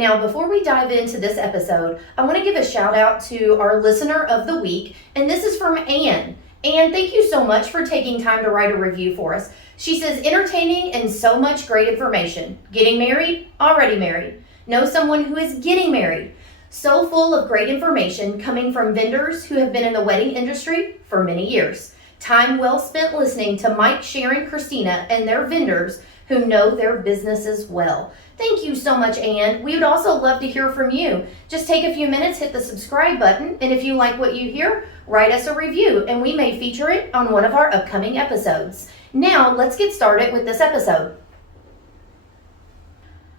Now, before we dive into this episode, I want to give a shout out to our listener of the week, and this is from Anne. Anne, thank you so much for taking time to write a review for us. She says, entertaining and so much great information. Getting married? Already married. Know someone who is getting married. So full of great information coming from vendors who have been in the wedding industry for many years. Time well spent listening to Mike, Sharon, Kristina, and their vendors who know their businesses well. Thank you so much, Anne. We would also love to hear from you. Just take a few minutes, hit the subscribe button, and if you like what you hear, write us a review, and we may feature it on one of our upcoming episodes. Now, let's get started with this episode.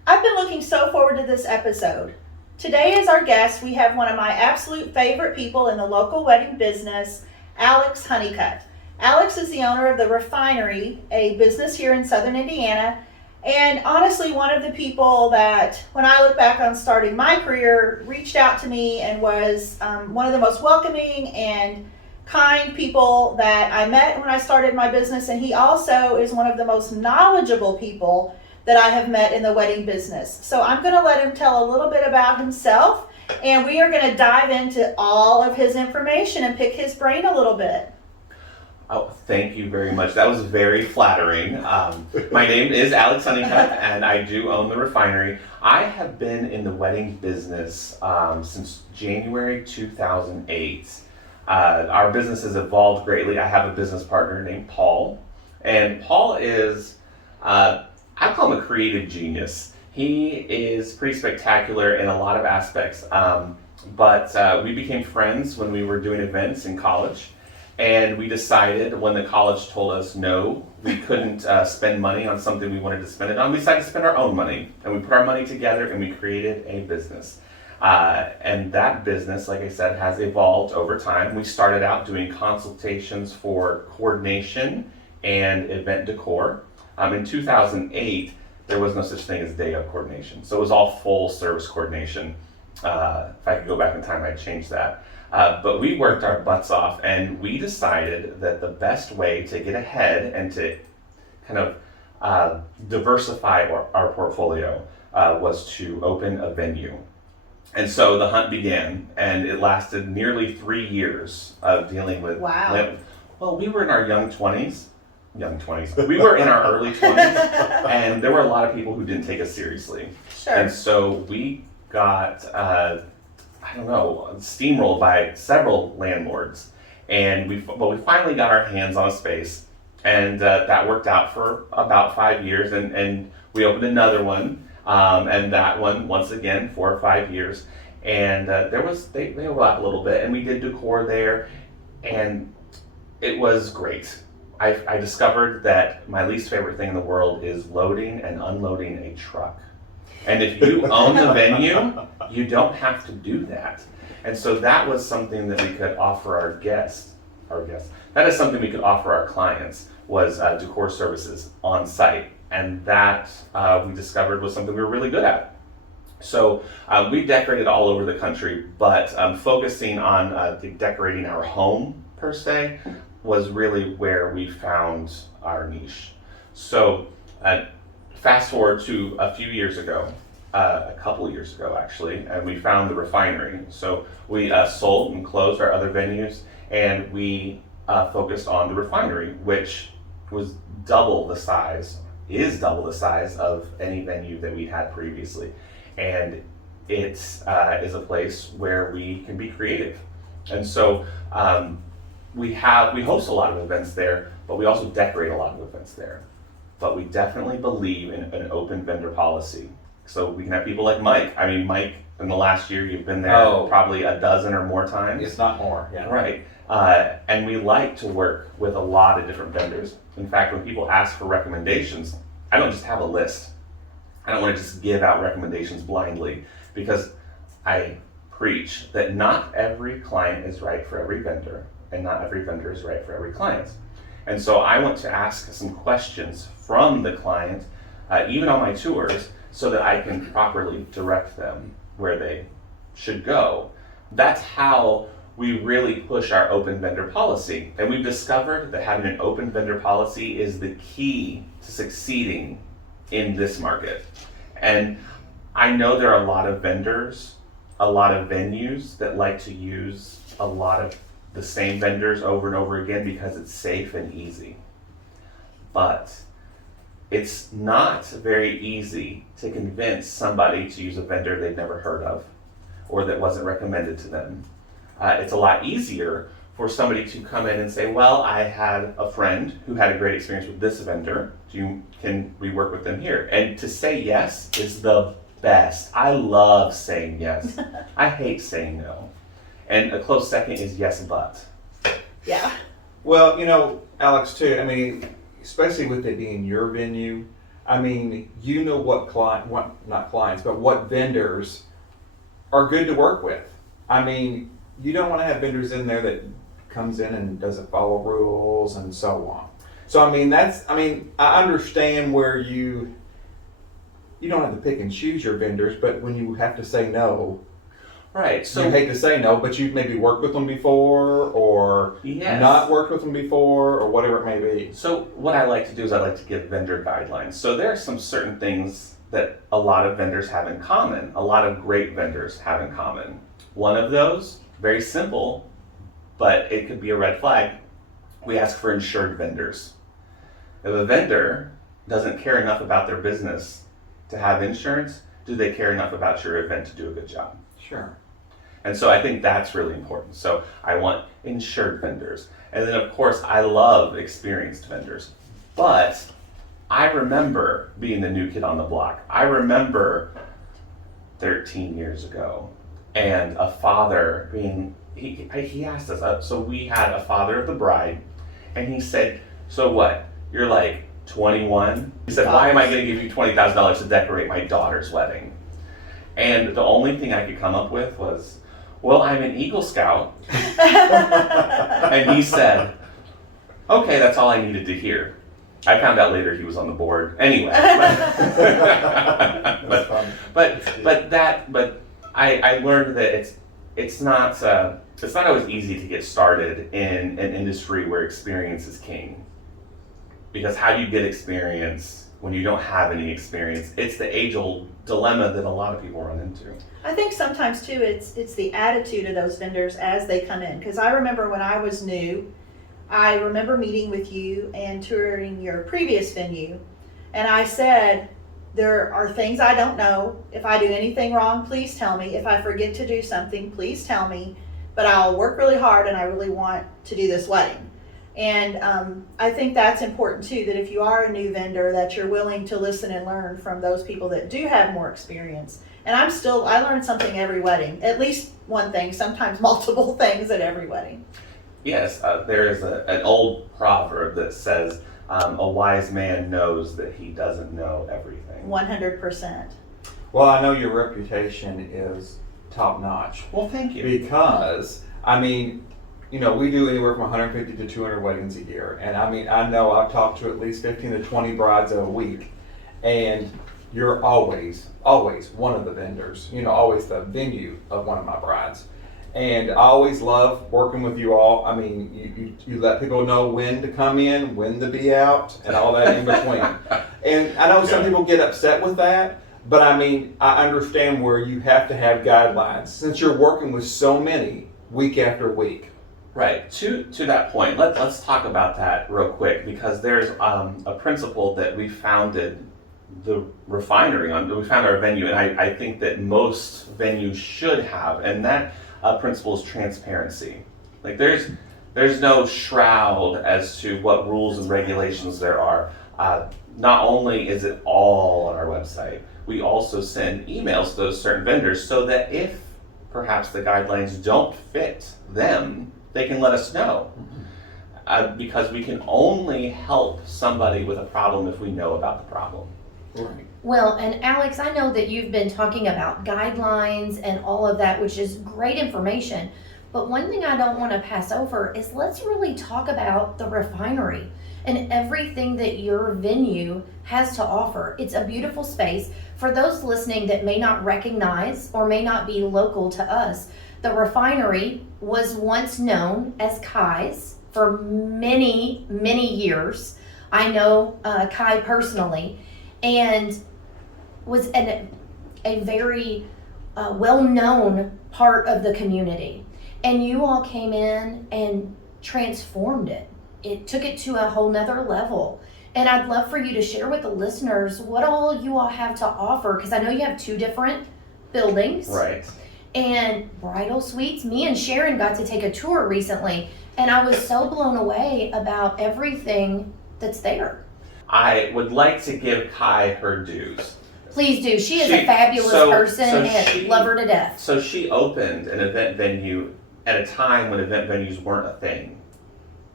I've been looking so forward to this episode. Today as our guest, we have one of my absolute favorite people in the local wedding business, Alex Hunnicutt. Alex is the owner of the Refinery, a business here in Southern Indiana, and honestly one of the people that, when I look back on starting my career, reached out to me and was one of the most welcoming and kind people that I met when I started my business. And he also is one of the most knowledgeable people that I have met in the wedding business. So I'm going to let him tell a little bit about himself, and we are going to dive into all of his information and pick his brain a little bit. Oh, thank you very much. That was very flattering. My name is Alex Hunnicutt, and I do own the Refinery. I have been in the wedding business since January 2008. Our business has evolved greatly. I have a business partner named Paul, and Paul is, I call him a creative genius. He is pretty spectacular in a lot of aspects, but we became friends when we were doing events in college. And we decided, when the college told us no, we couldn't spend money on something we wanted to spend it on, we decided to spend our own money. And we put our money together and we created a business. And that business, like I said, has evolved over time. We started out doing consultations for coordination and event decor. In 2008, there was no such thing as day of coordination. So it was all full service coordination. If I could go back in time, I'd change that. But we worked our butts off, and we decided that the best way to get ahead and to kind of diversify our portfolio was to open a venue. And so the hunt began, and it lasted nearly 3 years of dealing with. Wow. Well, we were in our young 20s. We were in our early 20s, and there were a lot of people who didn't take us seriously. Sure. And so we got steamrolled by several landlords, and we finally got our hands on a space, and that worked out for about 5 years, and we opened another one, and that one once again 4 or 5 years, and they overlapped a little bit, and we did decor there, and it was great. I discovered that my least favorite thing in the world is loading and unloading a truck. And if you own the venue, you don't have to do that. And so that was something that we could offer our guests. That is something we could offer our clients, was decor services on site. And that we discovered was something we were really good at. So we decorated all over the country, but focusing on decorating our home per se was really where we found our niche. So fast forward to a few years ago, a couple of years ago actually, and we found the Refinery. So we sold and closed our other venues, and we focused on the Refinery, which is double the size of any venue that we had previously. And it is a place where we can be creative. And so we host a lot of events there, but we also decorate a lot of events there. But we definitely believe in an open vendor policy. So we can have people like Mike. I mean, Mike, in the last year, you've been there probably a dozen or more times. If not more, yeah. Right. And we like to work with a lot of different vendors. In fact, when people ask for recommendations, I don't just have a list. I don't want to just give out recommendations blindly, because I preach that not every client is right for every vendor, and not every vendor is right for every client. And so I want to ask some questions from the client, even on my tours, so that I can properly direct them where they should go. That's how we really push our open vendor policy. And we've discovered that having an open vendor policy is the key to succeeding in this market. And I know there are a lot of vendors, a lot of venues that like to use a lot of the same vendors over and over again because it's safe and easy. But it's not very easy to convince somebody to use a vendor they've never heard of or that wasn't recommended to them. It's a lot easier for somebody to come in and say, well, I had a friend who had a great experience with this vendor. Can we work with them here? And to say yes is the best. I love saying yes. I hate saying no. And a close second is yes, but. Yeah. Well, Alex, too, I mean, especially with it being your venue, I mean, what vendors are good to work with. I mean, you don't want to have vendors in there that comes in and doesn't follow rules and so on. So, I understand where you don't have to pick and choose your vendors, but when you have to say no, right. So you hate to say no, but you've maybe worked with them before or yes. not worked with them before or whatever it may be. So what I like to do is I like to give vendor guidelines. So there are some certain things that a lot of vendors have in common, a lot of great vendors have in common. One of those, very simple, but it could be a red flag. We ask for insured vendors. If a vendor doesn't care enough about their business to have insurance, do they care enough about your event to do a good job? Sure. And so I think that's really important. So I want insured vendors. And then of course I love experienced vendors. But I remember being the new kid on the block. I remember 13 years ago and a father he asked us, so we had a father of the bride, and he said, so what? You're like 21? He said, why am I going to give you $20,000 to decorate my daughter's wedding? And the only thing I could come up with was, well, I'm an Eagle Scout. And he said, okay, that's all I needed to hear. I found out later he was on the board. Anyway. But I learned that it's not always easy to get started in an industry where experience is king. Because how do you get experience when you don't have any experience? It's the age-old dilemma that a lot of people run into. I think sometimes too it's the attitude of those vendors as they come in. Because I remember when I was new, I remember meeting with you and touring your previous venue, and I said, there are things I don't know. If I do anything wrong, please tell me. If I forget to do something, please tell me. But I'll work really hard and I really want to do this wedding. And I think that's important too, that if you are a new vendor, that you're willing to listen and learn from those people that do have more experience. And I learn something every wedding, at least one thing, sometimes multiple things at every wedding. Yes, there is an old proverb that says, a wise man knows that he doesn't know everything. 100%. Well, I know your reputation is top notch. Well, thank you. Because, we do anywhere from 150 to 200 weddings a year. And I know I've talked to at least 15 to 20 brides a week. And you're always one of the vendors, always the venue of one of my brides. And I always love working with you all. You let people know when to come in, when to be out, and all that in between. And I know some people get upset with that, but I understand where you have to have guidelines since you're working with so many week after week. Right. To that point, let's talk about that real quick, because there's a principle that we founded the Refinery on. We found our venue, and I think that most venues should have, and that principle is transparency. Like there's no shroud as to what rules and regulations there are. Not only is it all on our website, we also send emails to those certain vendors so that if perhaps the guidelines don't fit them, they can let us know. Because we can only help somebody with a problem if we know about the problem. Right. Well, and Alex, I know that you've been talking about guidelines and all of that, which is great information. But one thing I don't want to pass over is let's really talk about the Refinery and everything that your venue has to offer. It's a beautiful space. For those listening that may not recognize or may not be local to us, the Refinery was once known as Kai's for many, many years. I know Kai personally, and a very well-known part of the community. And you all came in and transformed it. It took it to a whole nother level. And I'd love for you to share with the listeners what all you all have to offer, because I know you have 2 different buildings. Right. And bridal suites. Me and Sharon got to take a tour recently, and I was so blown away about everything that's there. I would like to give Kai her dues. Please do. She is a fabulous person, and love her to death. So she opened an event venue at a time when event venues weren't a thing.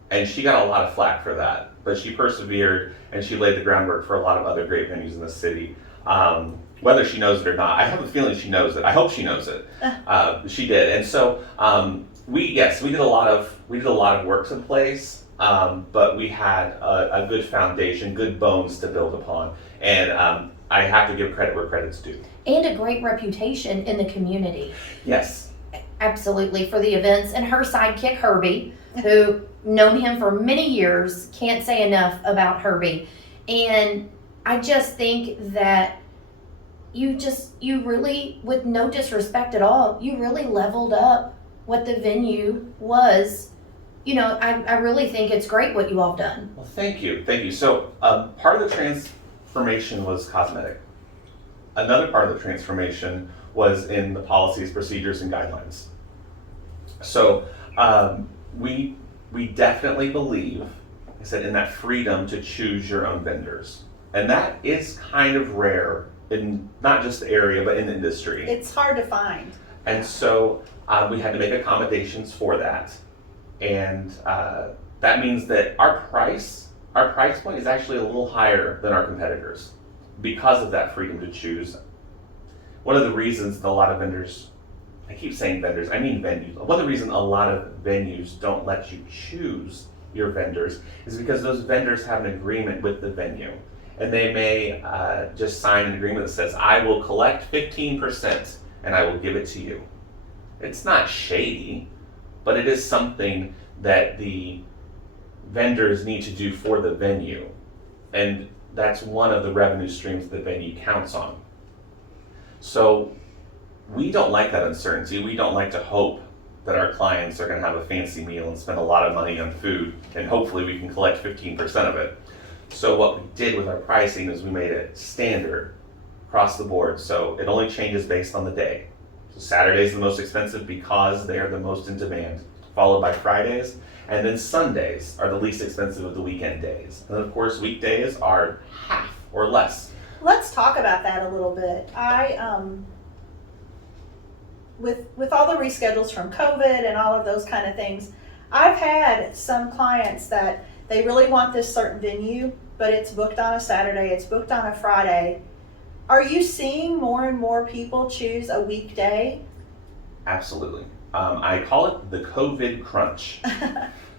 And she got a lot of flack for that. But she persevered, and she laid the groundwork for a lot of other great venues in the city. Whether she knows it or not, I have a feeling she knows it. I hope she knows it. She did. And so we did a lot of work in place, but we had a good foundation, good bones to build upon. And I have to give credit where credit's due. And a great reputation in the community. Yes. Absolutely, for the events. And her sidekick, Herbie, who known him for many years, can't say enough about Herbie. And I just think that you really, with no disrespect at all, you really leveled up what the venue was. You know, I really think it's great what you all have done. Well, thank you. So part of the transformation was cosmetic. Another part of the transformation was in the policies, procedures, and guidelines. So we definitely believe, like I said, in that freedom to choose your own vendors. And that is kind of rare in not just the area, but in the industry. It's hard to find. And so we had to make accommodations for that. And that means that our price point is actually a little higher than our competitors because of that freedom to choose. One of the reasons that a lot of vendors, I keep saying vendors, I mean venues. One of the reasons a lot of venues don't let you choose your vendors is because those vendors have an agreement with the venue. And they may just sign an agreement that says, I will collect 15% and I will give it to you. It's not shady, but it is something that the vendors need to do for the venue. And that's one of the revenue streams the venue counts on. So we don't like that uncertainty. We don't like to hope that our clients are going to have a fancy meal and spend a lot of money on food, and hopefully we can collect 15% of it. So what we did with our pricing is we made it standard across the board. So it only changes based on the day. So Saturday's the most expensive because they are the most in demand, followed by Fridays. And then Sundays are the least expensive of the weekend days. And of course, weekdays are half or less. Let's talk about that a little bit. With all the reschedules from COVID and all of those kind of things, I've had some clients that they really want this certain venue, but it's booked on a Saturday, it's booked on a Friday. Are you seeing more and more people choose a weekday? Absolutely. I call it the COVID crunch.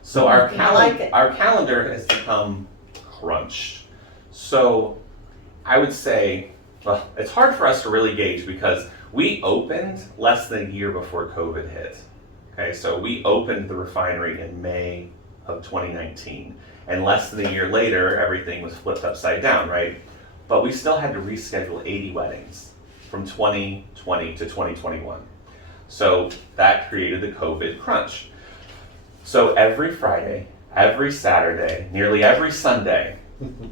So our calendar has become crunched. So I would say, well, it's hard for us to really gauge because we opened less than a year before COVID hit. Okay, so we opened the refinery in May of 2019, and less than a year later, everything was flipped upside down, right? But we still had to reschedule 80 weddings from 2020 to 2021. So that created the COVID crunch. So every Friday, every Saturday, nearly every Sunday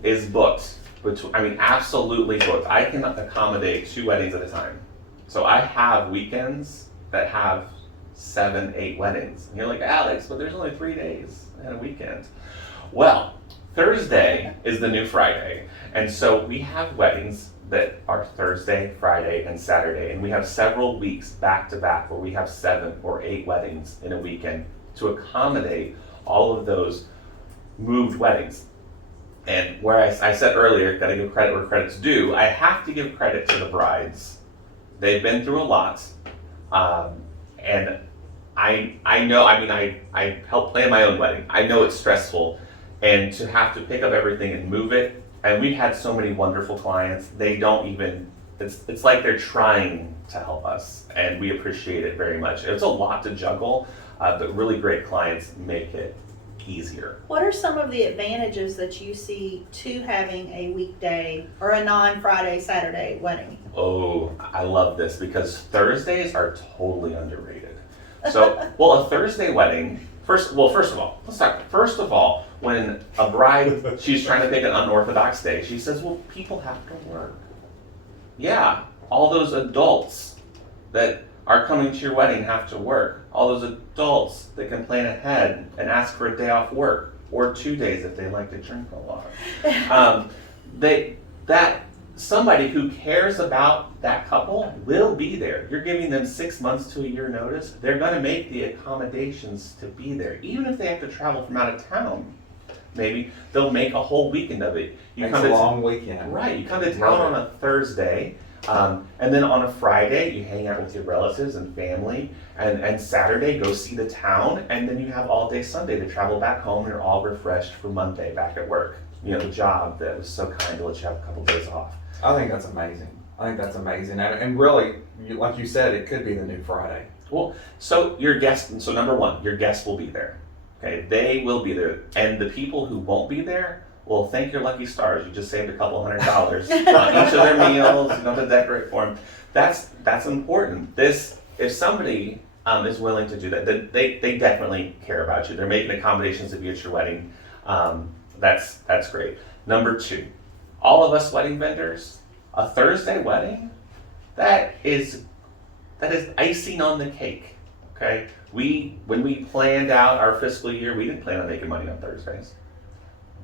is booked. Absolutely booked. I can accommodate 2 weddings at a time. So I have weekends that have 7, 8 weddings. And you're like, Alex, but there's only 3 days and a weekend. Well, Thursday is the new Friday. And so we have weddings that are Thursday, Friday, and Saturday. And we have several weeks back to back where we have 7 or 8 weddings in a weekend to accommodate all of those moved weddings. And where I said earlier, gotta give credit where credit's due, I have to give credit to the brides. They've been through a lot. And I know, I helped plan my own wedding. I know it's stressful. And to have to pick up everything and move it, and we've had so many wonderful clients, they don't even, it's like they're trying to help us, and we appreciate it very much. It's a lot to juggle, but really great clients make it easier. What are some of the advantages that you see to having a weekday or a non-Friday, Saturday wedding? Oh, I love this because Thursdays are totally underrated. So, well, a Thursday wedding, first of all, let's talk. First of all, when a bride, she's trying to pick an unorthodox day, she says, well, people have to work. Yeah, all those adults that are coming to your wedding have to work. All those adults that can plan ahead and ask for a day off work, or 2 days if they like to drink a lot. Somebody who cares about that couple will be there. You're giving them 6 months to a year notice. They're going to make the accommodations to be there, even if they have to travel from out of town. Maybe they'll make a whole weekend of it. It's a long weekend. Right. You come to town on a Thursday, and then on a Friday you hang out with your relatives and family, and Saturday go see the town, and then you have all day Sunday to travel back home, and you're all refreshed for Monday back at work. You know, the job that was so kind to let you have a couple days off. I think that's amazing. And really, like you said, it could be the new Friday. Well, so number one, your guests will be there. Okay, they will be there. And the people who won't be there, well, thank your lucky stars. You just saved a couple $100 on each of their meals. You don't have to decorate for them. That's important. If somebody is willing to do that, then they definitely care about you. They're making accommodations to be at your wedding. That's great. Number two, all of us wedding vendors, a Thursday wedding, that is icing on the cake. Okay, when we planned out our fiscal year, we didn't plan on making money on Thursdays.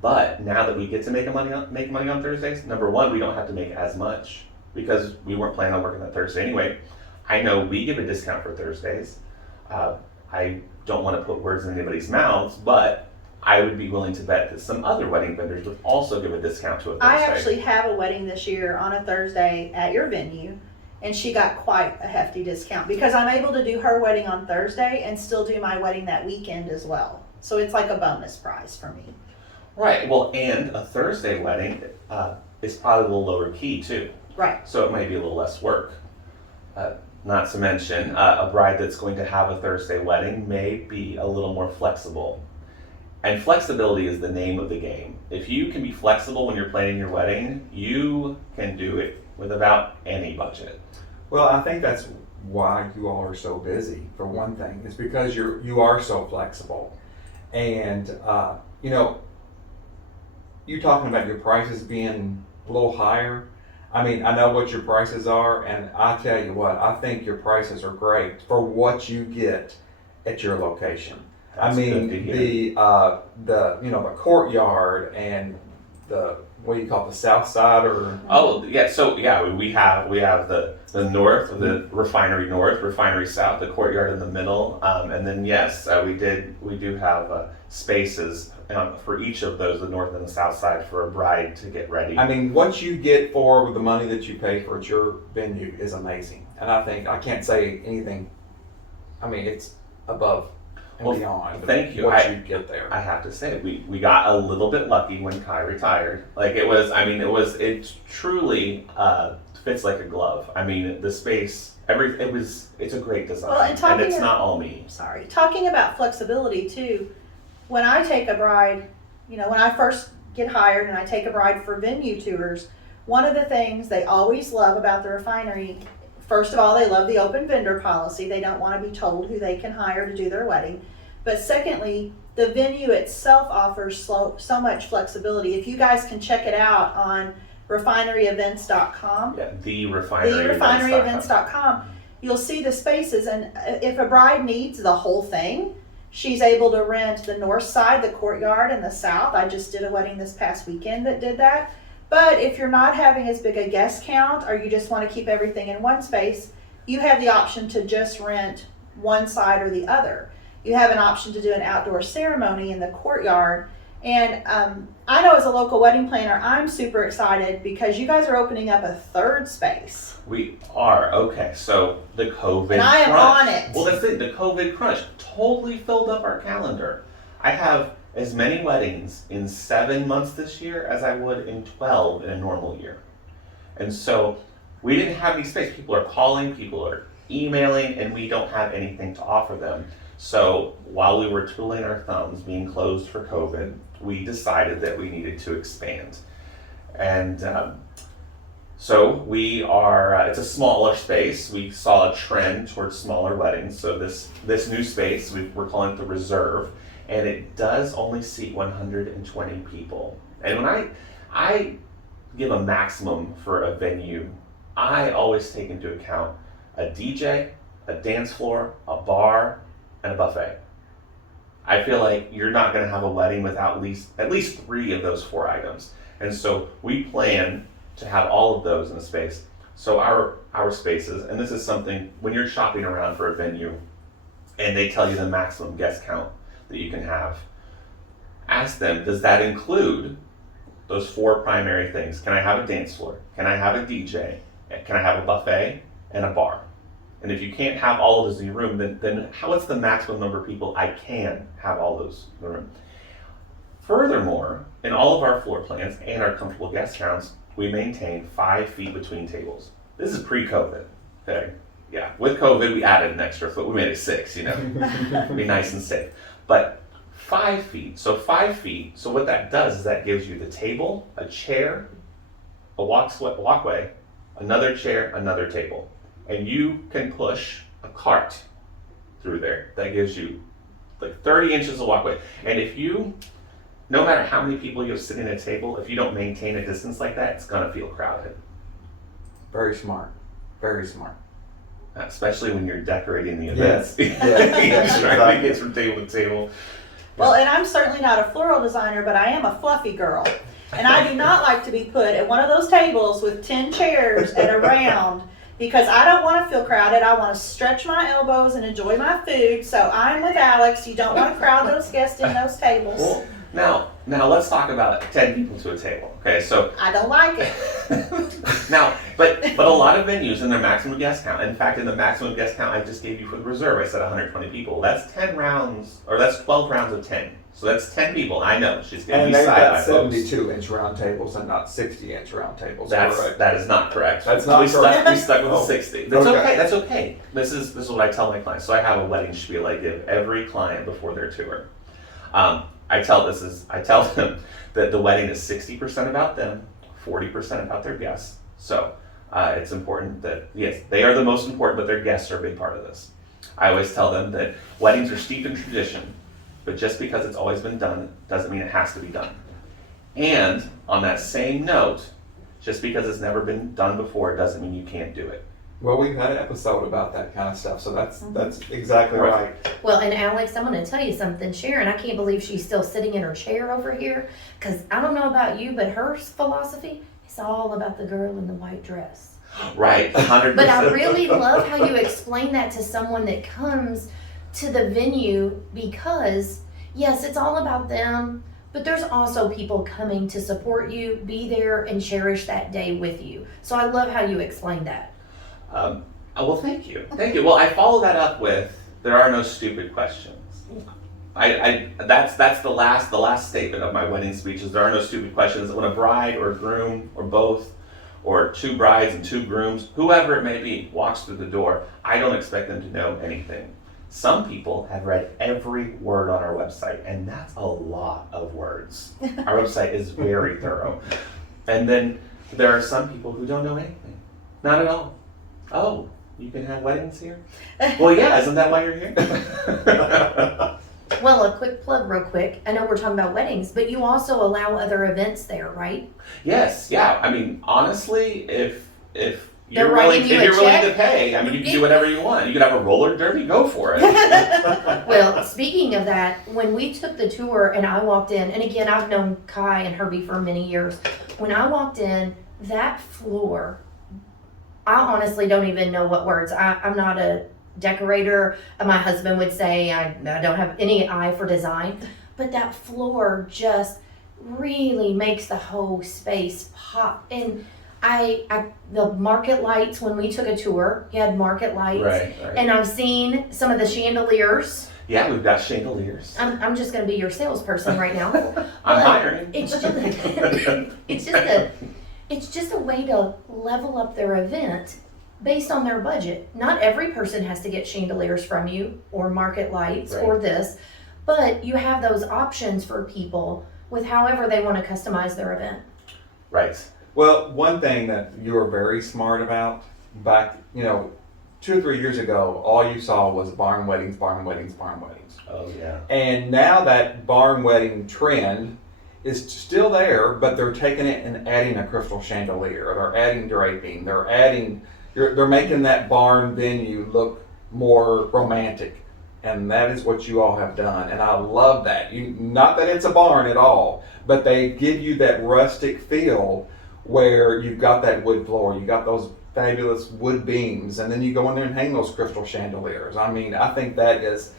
But now that we get to make money on Thursdays, number one, we don't have to make as much because we weren't planning on working that Thursday anyway. I know we give a discount for Thursdays. I don't want to put words in anybody's mouths, but I would be willing to bet that some other wedding vendors would also give a discount to a Thursday. I actually have a wedding this year on a Thursday at your venue, and she got quite a hefty discount because I'm able to do her wedding on Thursday and still do my wedding that weekend as well. So it's like a bonus prize for me. Right, well, and a Thursday wedding is probably a little lower key too. Right. So it might be a little less work. Not to mention, a bride that's going to have a Thursday wedding may be a little more flexible. And flexibility is the name of the game. If you can be flexible when you're planning your wedding, you can do it with about any budget. Well, I think that's why you all are so busy, for one thing. It's because you are so flexible. And, you talking about your prices being a little higher. I mean, I know what your prices are, and I tell you what, I think your prices are great for what you get at your location. That's I mean, good to hear. the courtyard and the, what do you call it, the south side or? Oh yeah, so yeah, we have the north, the Refinery North, Refinery South, the courtyard in the middle, and then yes, we do have spaces for each of those, the north and the south side, for a bride to get ready. I mean, what you get for with the money that you pay for at your venue is amazing, and I think I can't say anything. I mean, it's above and beyond. Thank you. What you get there. I have to say, we got a little bit lucky when Kai retired. Like it truly fits like a glove. I mean, the space, it's a great design. Well, and it's not all me. Sorry. Talking about flexibility too, when I take a bride, when I first get hired and I take a bride for venue tours, one of the things they always love about the Refinery, first of all, they love the open vendor policy. They don't want to be told who they can hire to do their wedding. But secondly, the venue itself offers so much flexibility. If you guys can check it out on refineryevents.com. Yeah, the refineryevents.com. You'll see the spaces, and if a bride needs the whole thing, she's able to rent the north side, the courtyard, and the south. I just did a wedding this past weekend that did that. But if you're not having as big a guest count, or you just want to keep everything in one space, you have the option to just rent one side or the other. You have an option to do an outdoor ceremony in the courtyard. And I know as a local wedding planner, I'm super excited because you guys are opening up a third space. We are. Okay, so the COVID And I am crunch. on it. Well, that's it. The COVID crunch totally filled up our calendar. I have as many weddings in 7 months this year as I would in 12 in a normal year. And so we didn't have any space. People are calling, people are emailing, and we don't have anything to offer them. So while we were twiddling our thumbs being closed for COVID, we decided that we needed to expand. And so we are, it's a smaller space. We saw a trend towards smaller weddings. So this new space, we're calling it the Reserve, and it does only seat 120 people. And when I give a maximum for a venue, I always take into account a DJ, a dance floor, a bar, and a buffet. I feel like you're not going to have a wedding without at least 3 of those 4 items. And so we plan to have all of those in a space. So our spaces, and this is something when you're shopping around for a venue and they tell you the maximum guest count that you can have, ask them, does that include those 4 primary things? Can I have a dance floor? Can I have a DJ? Can I have a buffet and a bar? And if you can't have all of those in your room, then what's the maximum number of people I can have all those in the room? Furthermore, in all of our floor plans and our comfortable guest counts, we maintain 5 feet between tables. This is pre-COVID, okay? Yeah, with COVID, we added an extra foot. We made it 6, be nice and safe. But 5 feet, so 5 feet, so what that does is that gives you the table, a chair, a walkway, another chair, another table. And you can push a cart through there. That gives you like 30 inches of walkway. And no matter how many people you have sitting at a table, if you don't maintain a distance like that, it's gonna feel crowded. Very smart. Very smart. Especially when you're decorating the events. Yes. Trying to get from table to table. Well, and I'm certainly not a floral designer, but I am a fluffy girl. And I do not like to be put at one of those tables with 10 chairs and around, because I don't want to feel crowded. I want to stretch my elbows and enjoy my food. So I'm with Alex. You don't want to crowd those guests in those tables. Well, now let's talk about 10 people to a table. Okay, so I don't like it. now, but a lot of venues in their maximum guest count. In fact, in the maximum guest count I just gave you for the Reserve, I said 120 people. That's 10 rounds, or that's 12 rounds of 10. So that's 10 people. I know she's giving And me they've side-eye, got folks. 72-inch round tables and not 60-inch round tables. Correct. That is not correct. That's not we correct. We stuck with Oh, the 60. That's okay. okay. That's okay. This is what I tell my clients. So I have a wedding spiel I give every client before their tour. I tell them that the wedding is 60% about them, 40% about their guests. So it's important that, yes, they are the most important, but their guests are a big part of this. I always tell them that weddings are steeped in tradition, but just because it's always been done doesn't mean it has to be done. And on that same note, just because it's never been done before doesn't mean you can't do it. Well, we've had an episode about that kind of stuff, so that's exactly right. Well, and Alex, I'm going to tell you something. Sharon, I can't believe she's still sitting in her chair over here, because I don't know about you, but her philosophy is all about the girl in the white dress. Right, 100%. But I really love how you explain that to someone that comes to the venue, because yes, it's all about them, but there's also people coming to support you, be there, and cherish that day with you. So I love how you explained that. Well, thank you. Well, I follow that up with, there are no stupid questions. That's the last statement of my wedding speech is there are no stupid questions. When a bride or groom or both, or 2 brides and 2 grooms, whoever it may be, walks through the door, I don't expect them to know anything. Some people have read every word on our website, and that's a lot of words. Our website is very thorough. And then there are some people who don't know anything. Not at all. Oh, you can have weddings here? Well, yeah, isn't that why you're here? Well, a quick plug real quick. I know we're talking about weddings, but you also allow other events there, right? Yes, yeah. I mean, honestly, if They're you're writing you a willing check? to pay, I mean, you can do whatever you want. You could have a roller derby, go for it. Well, speaking of that, when we took the tour and I walked in, and again, I've known Kai and Herbie for many years. When I walked in, that floor, I honestly don't even know what words. I'm not a decorator. My husband would say I don't have any eye for design, but that floor just really makes the whole space pop. And the market lights, when we took a tour, you had market lights. Right. And I've seen some of the chandeliers. Yeah, we've got chandeliers. I'm just going to be your salesperson right now. I'm But hiring. It's just a way to level up their event, based on their budget. Not every person has to get chandeliers from you or market lights or this, but you have those options for people with however they want to customize their event. Right. Well, one thing that you were very smart about back, 2 or 3 years ago, all you saw was barn weddings, barn weddings, barn weddings. Oh, yeah. And now that barn wedding trend is still there, but they're taking it and adding a crystal chandelier. They're adding draping. They're making that barn venue look more romantic. And that is what you all have done. And I love that. Not that it's a barn at all, but they give you that rustic feel where you've got that wood floor, you got those fabulous wood beams, and then you go in there and hang those crystal chandeliers. I mean, I think that is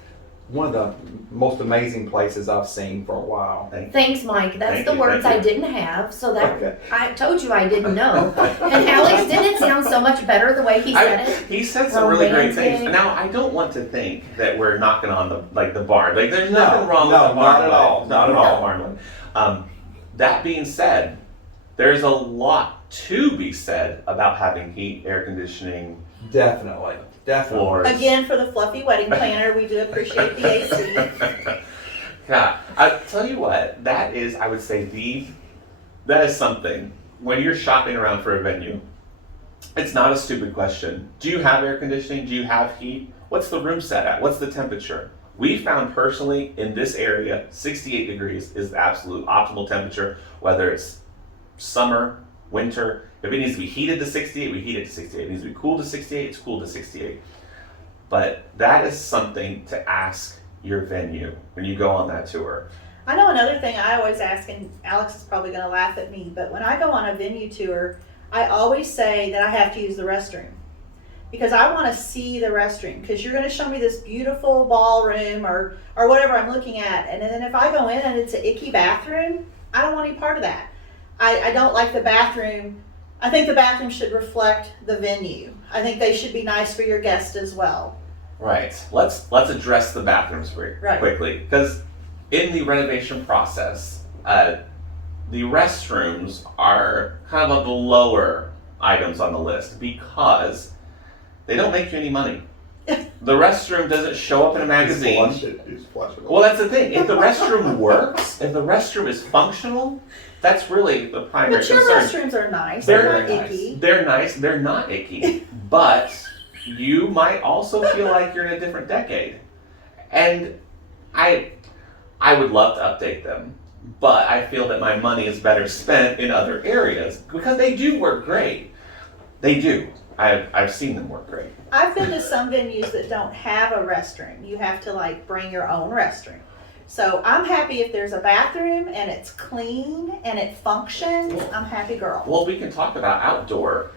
one of the most amazing places I've seen for a while. Thanks, Mike. That's Thank the you, words thank I you. didn't have, so that Okay. I told you I didn't know. And Alex, didn't it sound so much better the way he said it? He said some really great things. Romantic. Now, I don't want to think that we're knocking on the barn. Like, there's No, nothing wrong with no, the barn. not at all, Not at not at all. all. Barn one. That being said, there's a lot to be said about having heat, air conditioning, Definitely. floors. Again, for the fluffy wedding planner, we do appreciate the AC. Yeah, I tell you what, that is, I would say, that is something. When you're shopping around for a venue, it's not a stupid question. Do you have air conditioning? Do you have heat? What's the room set at? What's the temperature? We found personally in this area, 68 degrees is the absolute optimal temperature, whether it's summer, winter. If it needs to be heated to 68, we heat it to 68. If it needs to be cooled to 68, it's cooled to 68. But that is something to ask your venue when you go on that tour. I know another thing I always ask, and Alex is probably going to laugh at me, but when I go on a venue tour, I always say that I have to use the restroom. Because I want to see the restroom, because you're going to show me this beautiful ballroom or whatever I'm looking at, and then if I go in and it's an icky bathroom, I don't want any part of that. I don't like the bathroom. I think the bathroom should reflect the venue. I think they should be nice for your guest as well. Right. Let's address the bathrooms quickly, because in the renovation process, the restrooms are kind of the lower items on the list because they don't make you any money. The restroom doesn't show up in a magazine. Just flush it. Well, that's the thing. If the restroom works, if the restroom is functional, that's really the primary But your concern. restrooms are nice. They're They're not very nice. icky. They're nice. They're not icky, but you might also feel like you're in a different decade. And I would love to update them, but I feel that my money is better spent in other areas because they do work great. They do. I've seen them work great. I've been to some venues that don't have a restroom. You have to bring your own restroom. So I'm happy if there's a bathroom and it's clean and it functions. I'm happy girl. Well, we can talk about outdoor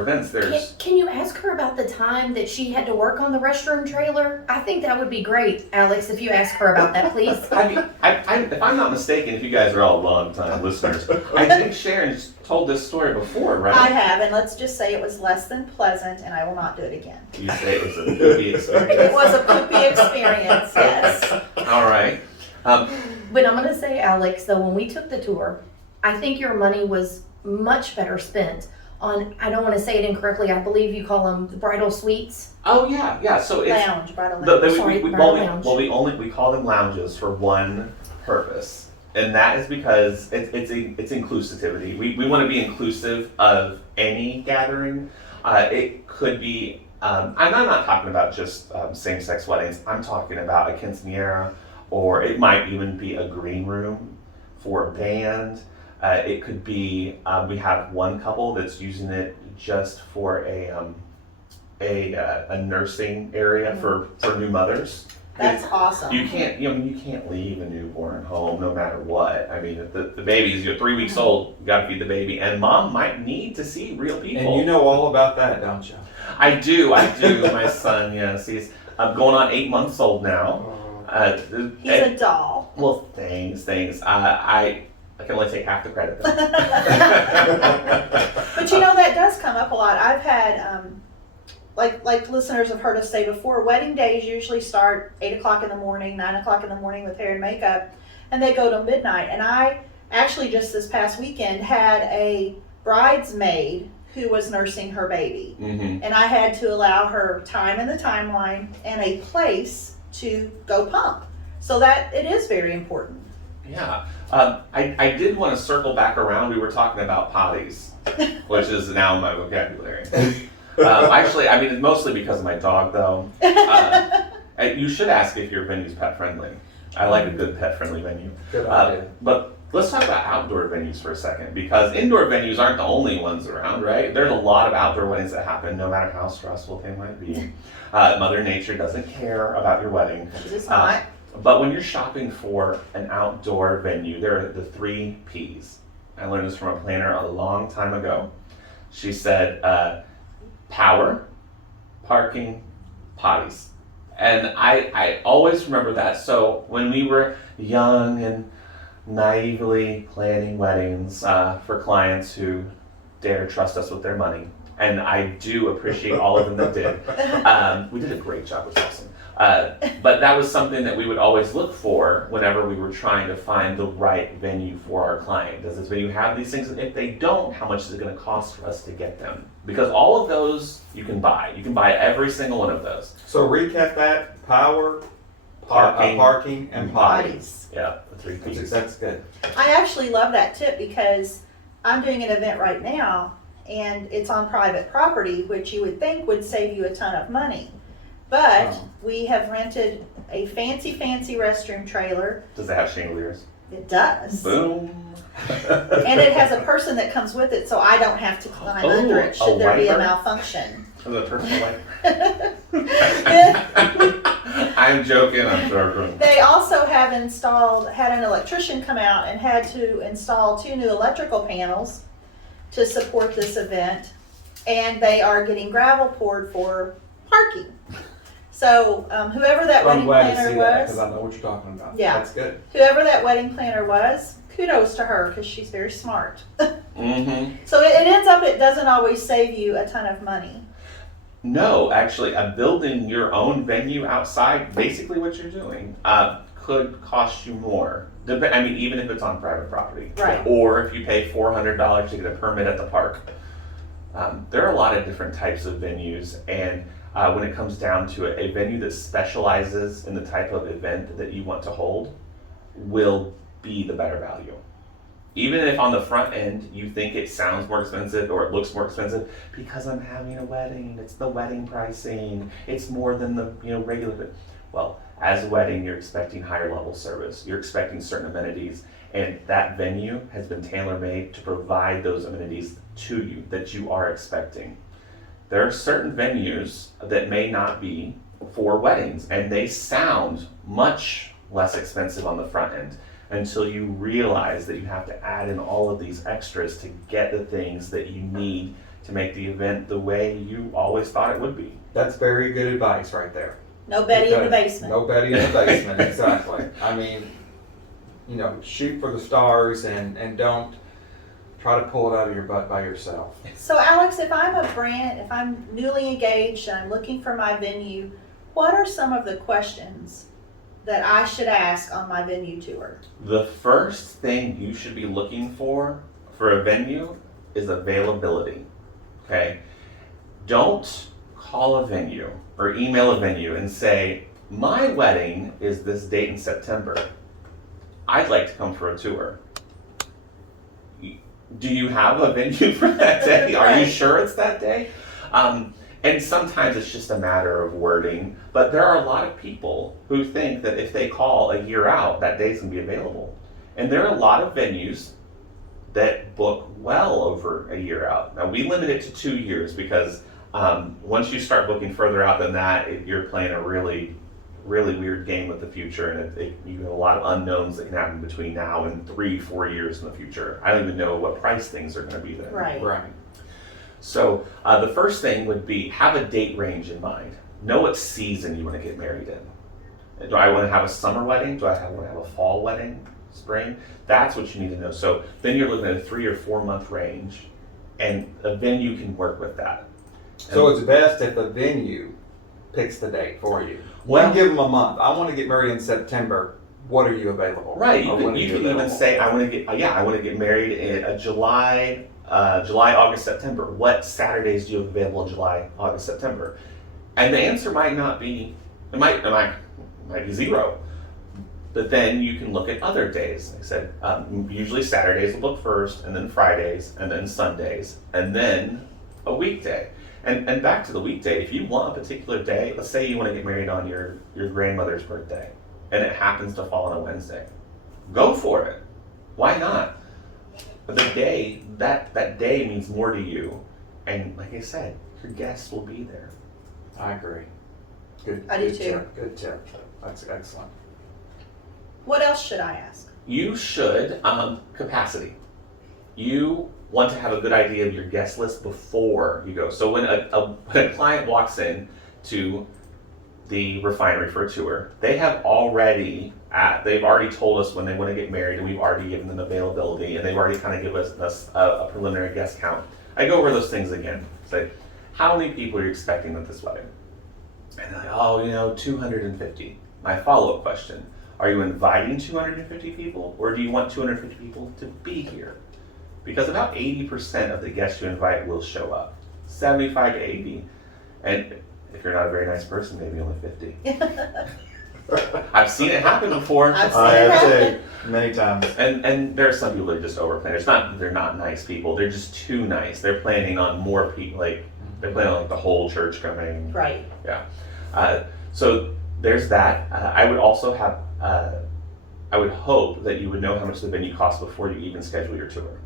events. There's Can you ask her about the time that she had to work on the restroom trailer? I think that would be great, Alex, if you ask her about that, please. if I'm not mistaken, if you guys are all long-time listeners, I think Sharon's told this story before, right? I have, and let's just say it was less than pleasant, and I will not do it again. You say it was a poopy experience. It was a poopy experience, yes. All right. But I'm going to say, Alex, though, when we took the tour, I think your money was much better spent on, I don't want to say it incorrectly, I believe you call them the bridal suites. Oh yeah. So it's Lounge, bridal lounge. Sorry, bridal lounge. we call them lounges for one purpose, and that is because it's inclusivity. We want to be inclusive of any gathering. It could be. I'm not talking about just same-sex weddings. I'm talking about a quinceañera, or it might even be a green room for a band. It could be, we have one couple that's using it just for a nursing area for new mothers. That's awesome. You can't leave a newborn home no matter what. I mean, the baby's 3 weeks old, you gotta feed the baby, and mom might need to see real people. And you know all about that, don't you? I do. My son, yes, he's going on 8 months old now. He's a doll. Well, thanks. I can only take half the credit though. But that does come up a lot. I've had, like listeners have heard us say before, wedding days usually start 8 o'clock in the morning, 9 o'clock in the morning with hair and makeup, and they go till midnight. And I actually just this past weekend had a bridesmaid who was nursing her baby. Mm-hmm. And I had to allow her time in the timeline and a place to go pump. So that it is very important. Yeah. I did want to circle back around. We were talking about potties, which is now my vocabulary. Actually, I mean, it's mostly because of my dog, though. You should ask if your venue's pet friendly. I like a good pet friendly venue. Good idea. But let's talk about outdoor venues for a second, because indoor venues aren't the only ones around, right? There's a lot of outdoor weddings that happen, no matter how stressful they might be. Mother Nature doesn't care about your wedding. It's not. But when you're shopping for an outdoor venue, there are the 3 P's. I learned this from a planner a long time ago. She said, power, parking, potties. And I always remember that. So when we were young and naively planning weddings for clients who dare trust us with their money, and I do appreciate all of them that did. We did a great job, it was awesome. But that was something that we would always look for whenever we were trying to find the right venue for our client. Does this venue have these things? And if they don't, how much is it going to cost for us to get them? Because all of those you can buy. You can buy every single one of those. So recap that: power, parking, and potties. Yeah, the 3 P's. That's good. I actually love that tip because I'm doing an event right now and it's on private property, which you would think would save you a ton of money. But we have rented a fancy restroom trailer. Does it have chandeliers? It does. Boom. And it has a person that comes with it, so I don't have to climb under it should there be a wiper? malfunction. The personal wiper? I'm joking, I'm joking. They also have had an electrician come out and had to install 2 new electrical panels to support this event. And they are getting gravel poured for parking. So whoever that I'm wedding glad to planner see that was, because I know what you're talking about. Yeah. That's good. whoever that wedding planner was, kudos to her because she's very smart. Mm-hmm. So it ends up, it doesn't always save you a ton of money. No, actually, building your own venue outside, basically what you're doing, could cost you more. I mean, even if it's on private property. Right. Or if you pay $400 to get a permit at the park. There are a lot of different types of venues, and when it comes down to it, a venue that specializes in the type of event that you want to hold will be the better value. Even if on the front end you think it sounds more expensive or it looks more expensive, because I'm having a wedding, it's the wedding pricing, it's more than the regular. Well, as a wedding, you're expecting higher level service, you're expecting certain amenities, and that venue has been tailor-made to provide those amenities to you that you are expecting. There are certain venues that may not be for weddings, and they sound much less expensive on the front end until you realize that you have to add in all of these extras to get the things that you need to make the event the way you always thought it would be. That's very good advice right there. No Betty in the Because- basement. No Betty in the basement, exactly. I mean, shoot for the stars and don't try to pull it out of your butt by yourself. So Alex, if I'm newly engaged and I'm looking for my venue, what are some of the questions that I should ask on my venue tour? The first thing you should be looking for a venue is availability, okay? Don't call a venue or email a venue and say, my wedding is this date in September. I'd like to come for a tour. Do you have a venue for that day? Are you sure it's that day? And sometimes it's just a matter of wording, but there are a lot of people who think that if they call a year out, that day's gonna be available. And there are a lot of venues that book well over a year out. Now we limit it to 2 years because once you start booking further out than that, you're playing a really weird game with the future, and you have a lot of unknowns that can happen between now and 3-4 years in the future. I don't even know what price things are gonna be then. Right. Right. So the first thing would be have a date range in mind. Know what season you want to get married in. Do I want to have a summer wedding? Do I want to have a fall wedding? Spring? That's what you need to know. So then you're looking at a 3 or 4 month range, and a venue can work with that. So it's best if the venue picks the date for you. Well- Well, give them a month. I want to get married in September. What are you available? Right. Or You when can are even available? say I want to get married in July July, August, September. What Saturdays do you have available in July, August, September? And the answer might not be, it might be 0. But then you can look at other days. Like I said, usually Saturdays will book first, and then Fridays, and then Sundays, and then a weekday. And back to the weekday, if you want a particular day, let's say you want to get married on your grandmother's birthday, and it happens to fall on a Wednesday, go for it. Why not? But the day, that day means more to you. And like I said, your guests will be there. I agree. Good. I do good too. tip, Good tip. That's excellent. What else should I ask? You should, capacity. You want to have a good idea of your guest list before you go. So when a client walks in to the refinery for a tour, they've already told us when they want to get married, and we've already given them availability, and they've already kind of given us a preliminary guest count. I go over those things again. Say, how many people are you expecting at this wedding? And they're like, 250. My follow-up question, are you inviting 250 people, or do you want 250 people to be here? Because about 80% of the guests you invite will show up. 75 to 80. And if you're not a very nice person, maybe only 50. I've seen it happen before. I've seen I it have happen. too, many times. And there are some people that are just overplanning. It's not that they're not nice people. They're just too nice. They're planning on more people. Like they're planning on like the whole church coming. Right. Yeah. So there's that. I would also have. I would hope that you would know how much the venue costs before you even schedule your tour.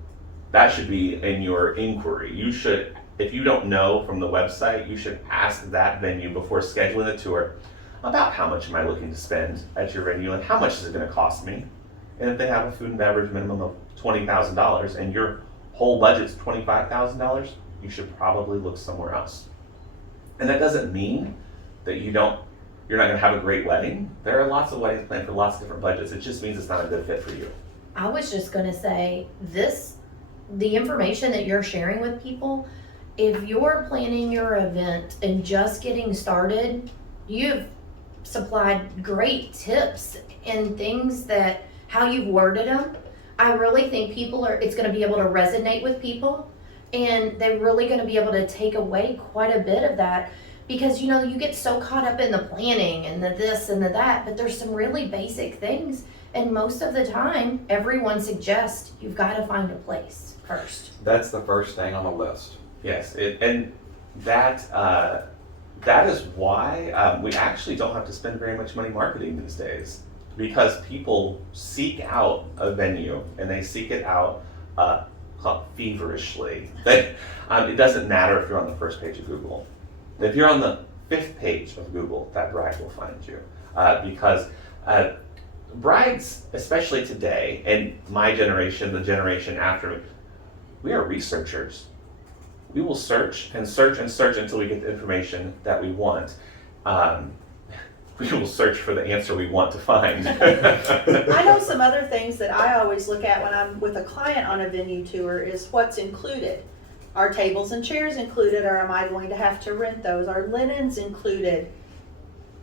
That should be in your inquiry. You should, if you don't know from the website, you should ask that venue before scheduling the tour about how much am I looking to spend at your venue and how much is it going to cost me. And if they have a food and beverage minimum of $20,000 and your whole budget's $25,000, you should probably look somewhere else. And that doesn't mean that you're not going to have a great wedding. There are lots of weddings planned for lots of different budgets. It just means it's not a good fit for you. I was just gonna say the information that you're sharing with people, if you're planning your event and just getting started, you've supplied great tips and things that how you've worded them. I really think it's going to be able to resonate with people, and they're really going to be able to take away quite a bit of that, because you get so caught up in the planning and the this and the that, but there's some really basic things, and most of the time everyone suggests you've got to find a place first. That's the first thing on the list. Yes, and that is why we actually don't have to spend very much money marketing these days, because people seek out a venue and they seek it out feverishly. It doesn't matter if you're on the first page of Google. If you're on the 5th page of Google, that bride will find you, because brides, especially today, and my generation, the generation after me, we are researchers. We will search and search and search until we get the information that we want. We will search for the answer we want to find. I know some other things that I always look at when I'm with a client on a venue tour is what's included. Are tables and chairs included, or am I going to have to rent those? Are linens included?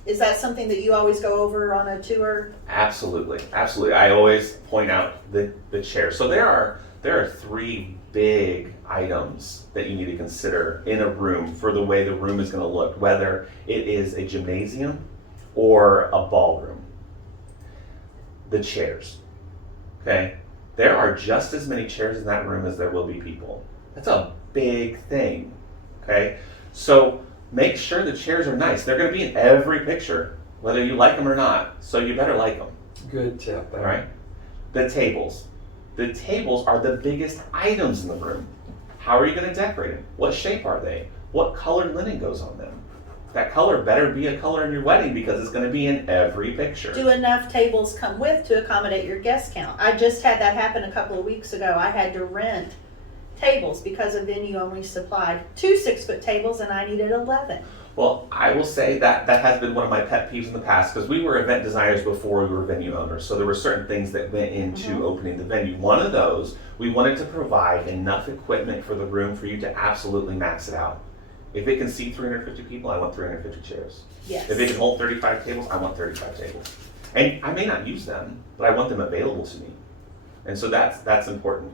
Is that something that you always go over on a tour? Absolutely. I always point out the chair. So there are 3 big items that you need to consider in a room for the way the room is going to look, whether it is a gymnasium or a ballroom. The chairs. Okay? There are just as many chairs in that room as there will be people. That's a big thing. Okay? So make sure the chairs are nice. They're going to be in every picture, whether you like them or not. So you better like them. Good tip. All right? The tables. The tables are the biggest items in the room. How are you going to decorate them? What shape are they? What colored linen goes on them? That color better be a color in your wedding, because it's going to be in every picture. Do enough tables come with to accommodate your guest count? I just had that happen a couple of weeks ago. I had to rent tables because a venue only supplied 2 6-foot tables and I needed 11. Well, I will say that has been one of my pet peeves in the past, because we were event designers before we were venue owners. So there were certain things that went into opening the venue. One of those, we wanted to provide enough equipment for the room for you to absolutely max it out. If it can seat 350 people, I want 350 chairs. Yes. If it can hold 35 tables, I want 35 tables. And I may not use them, but I want them available to me. And so that's important.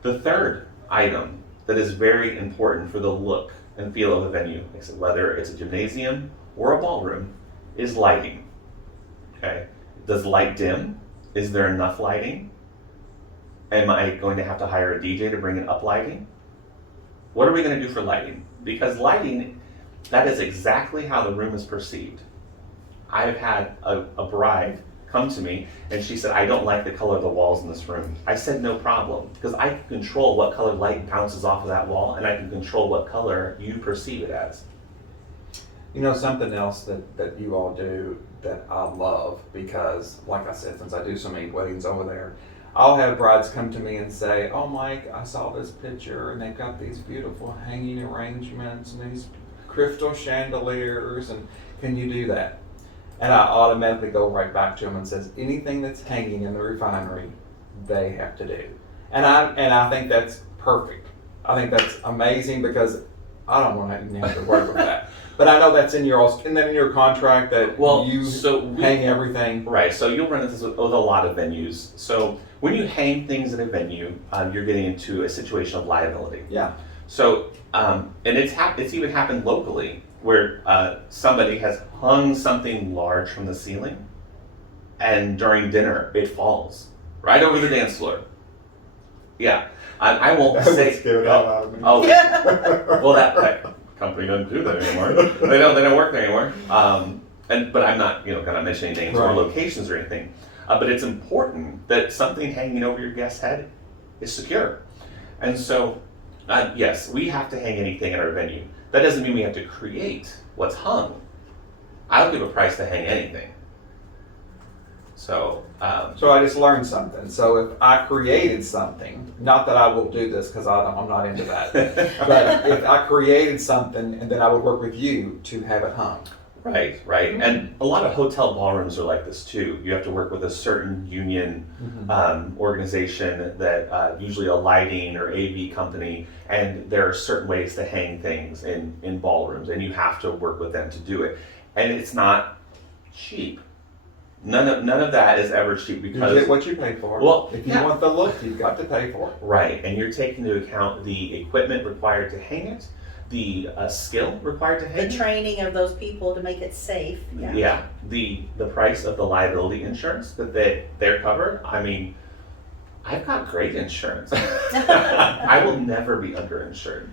The third item that is very important for the look and feel of a venue, like I said, whether it's a gymnasium or a ballroom, is lighting. Okay, does light dim? Is there enough lighting? Am I going to have to hire a DJ to bring in up lighting? What are we going to do for lighting? Because lighting, that is exactly how the room is perceived. I've had a bride come to me and she said, I don't like the color of the walls in this room. I said, no problem, because I can control what color light bounces off of that wall, and I can control what color you perceive it as. You know, something else that you all do that I love, because like I said, since I do so many weddings over there, I'll have brides come to me and say, oh Mike, I saw this picture and they've got these beautiful hanging arrangements and these crystal chandeliers, and can you do that? And I automatically go right back to them and says, anything that's hanging in the refinery, they have to do. And I think that's perfect. I think that's amazing, because I don't want to even have to work with that. But I know that's in your contract that hang everything. Right, so you'll run into this with a lot of venues. So when you hang things at a venue, you're getting into a situation of liability. Yeah. So, and it's even happened locally, where somebody has hung something large from the ceiling, and during dinner it falls right over the dance floor. Yeah, I won't say. Oh, well, that company doesn't do that anymore. They don't work there anymore. But I'm not gonna mention any names or locations or anything. But it's important that something hanging over your guest's head is secure, and so yes, we have to hang anything at our venue. That doesn't mean we have to create what's hung. I'll give a price to hang anything. So I just learned something. So if I created something, not that I will do this because I'm not into that, but if I created something and then I would work with you to have it hung. Right. Mm-hmm. And a lot of hotel ballrooms are like this too. You have to work with a certain union organization that usually a lighting or AV company, and there are certain ways to hang things in ballrooms, and you have to work with them to do it. And it's not cheap. None of that is ever cheap, because you get what you pay for. Well, if you want the look, you've got to pay for it. Right, and you're taking into account the equipment required to hang it, the skill required to hang the training of those people to make it safe. Yeah, the price of the liability insurance that they're covered. I mean, I've got great insurance. I will never be underinsured.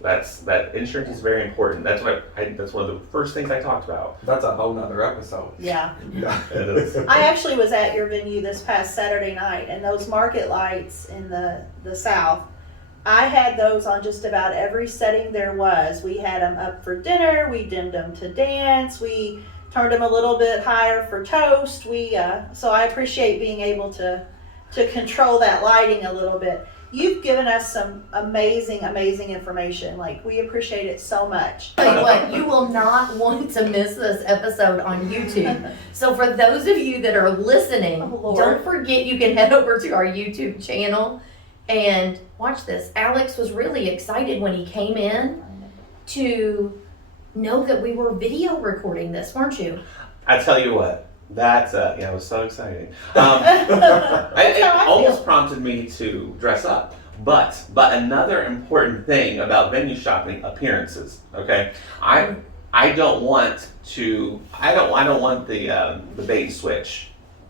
That insurance is very important. That's one of the first things I talked about. That's a whole nother episode. Yeah. It is. I actually was at your venue this past Saturday night, and those market lights in the south, I had those on just about every setting there was. We had them up for dinner, we dimmed them to dance, we turned them a little bit higher for toast. So I appreciate being able to control that lighting a little bit. You've given us some amazing information. Like, we appreciate it so much. Tell you what, you will not want to miss this episode on YouTube. So for those of you that are listening, don't forget you can head over to our YouTube channel and watch this. Alex was really excited when he came in to know that we were video recording this, weren't you? I tell you what, that it was so exciting. It almost prompted me to dress up. But another important thing about venue shopping, appearances. Okay, I don't want the bait and switch.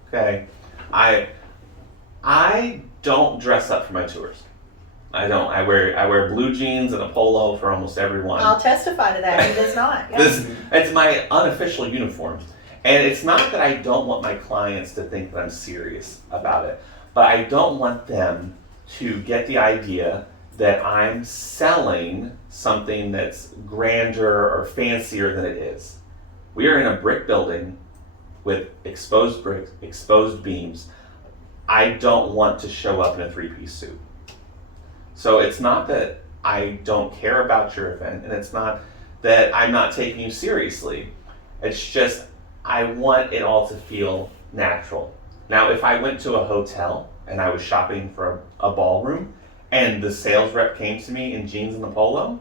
Okay, I don't dress up for my tours. I don't. I wear blue jeans and a polo for almost everyone. I'll testify to that. He does not. Yeah. It's my unofficial uniform. And it's not that I don't want my clients to think that I'm serious about it, but I don't want them to get the idea that I'm selling something that's grander or fancier than it is. We are in a brick building with exposed bricks, exposed beams. I don't want to show up in a three-piece suit. So it's not that I don't care about your event, and it's not that I'm not taking you seriously. It's just I want it all to feel natural. Now, if I went to a hotel and I was shopping for a ballroom and the sales rep came to me in jeans and a polo,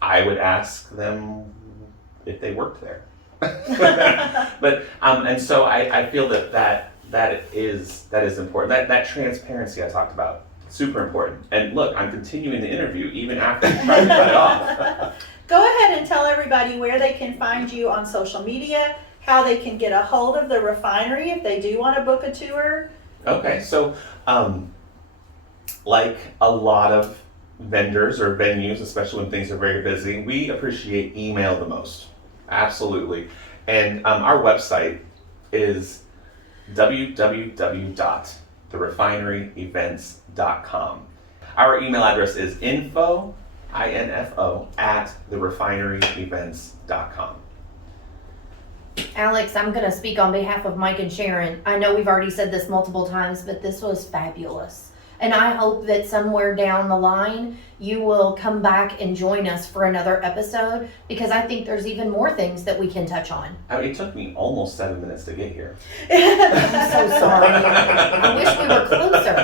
I would ask them if they worked there. But and so I feel that is important. That transparency I talked about Super important. And look, I'm continuing the interview even after you tried to cut it off. Go ahead and tell everybody where they can find you on social media, how they can get a hold of the refinery if they do want to book a tour. Okay, so like a lot of vendors or venues, especially when things are very busy, we appreciate email the most. Absolutely. And our website is www.therefineryevents.com. Our email address is info at therefineryevents.com. Alex, I'm going to speak on behalf of Mike and Sharon. I know we've already said this multiple times, but this was fabulous. And I hope that somewhere down the line, you will come back and join us for another episode, because I think there's even more things that we can touch on. It took me almost 7 minutes to get here. I'm so sorry. I wish we were closer.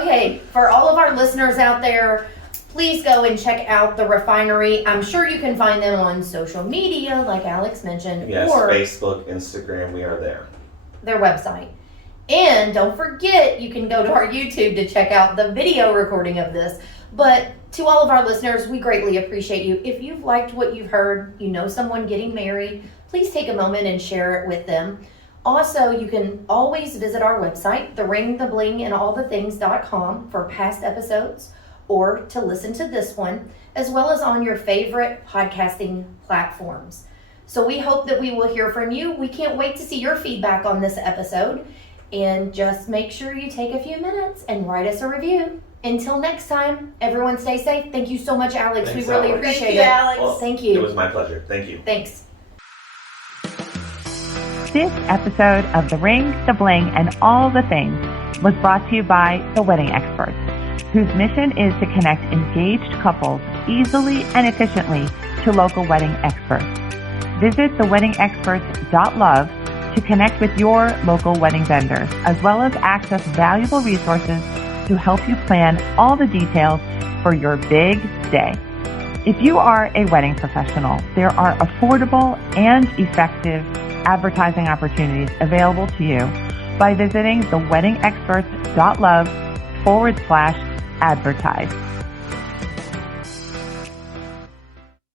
Okay, for all of our listeners out there, please go and check out the Refinery. I'm sure you can find them on social media, like Alex mentioned, Yes, or Facebook, Instagram, we are there. their website. And don't forget, you can go to our YouTube to check out the video recording of this. But to all of our listeners, we greatly appreciate you. If you've liked what you've heard, you know someone getting married, please take a moment and share it with them. Also, you can always visit our website, theringthebling.com, for past episodes or to listen to this one, as well as on your favorite podcasting platforms. So we hope that we will hear from you. We can't wait to see your feedback on this episode. And just make sure you take a few minutes and write us a review. Until next time, everyone stay safe. Thank you so much, Alex. Thanks, we really Alex. appreciate Thank you, it. Alex. Well, Thank you. It was my pleasure. Thank you. Thanks. This episode of The Ring, The Bling, and All the Things was brought to you by The Wedding Experts, whose mission is to connect engaged couples easily and efficiently to local wedding experts. Visit theweddingexperts.love to connect with your local wedding vendors, as well as access valuable resources to help you plan all the details for your big day. If you are a wedding professional, there are affordable and effective advertising opportunities available to you by visiting theweddingexperts.love/advertise.